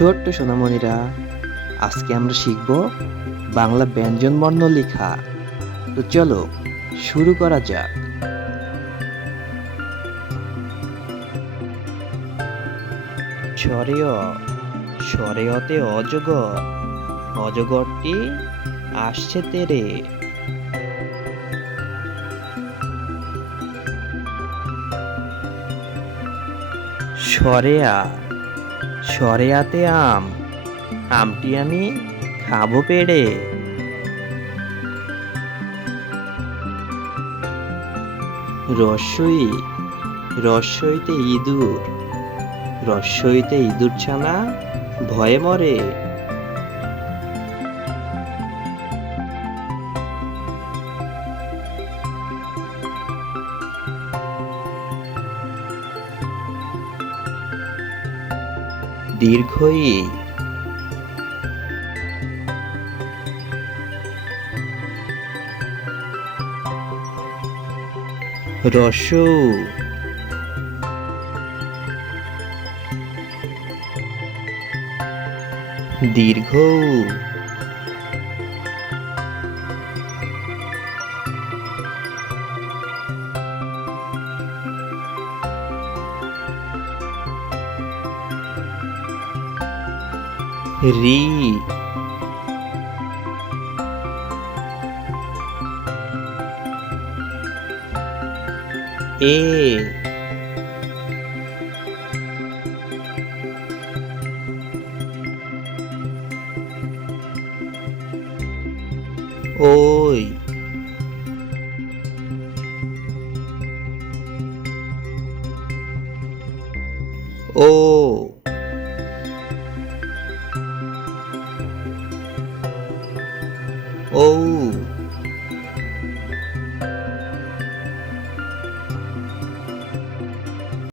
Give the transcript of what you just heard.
ছোট্ট সোনামণিরা, আজকে আমরা শিখব বাংলা ব্যঞ্জনবর্ণ লেখা। তো চলো শুরু করা যাক। স্বরেয়, স্বরেয়তে অজগর, অজগরটি আসছে তেরে। স্বরেয়া, স্বরেয়াতে আম, আমটি আমি খাবো পেড়ে। রস্যই, রস্যইতে ইঁদুর, রস্যইতে ইঁদুর ছানা ভয়ে মরে। দীর্ঘই, রস্যৌ, দীর্ঘৌ, রি, এ, ওই, ও, ঔ।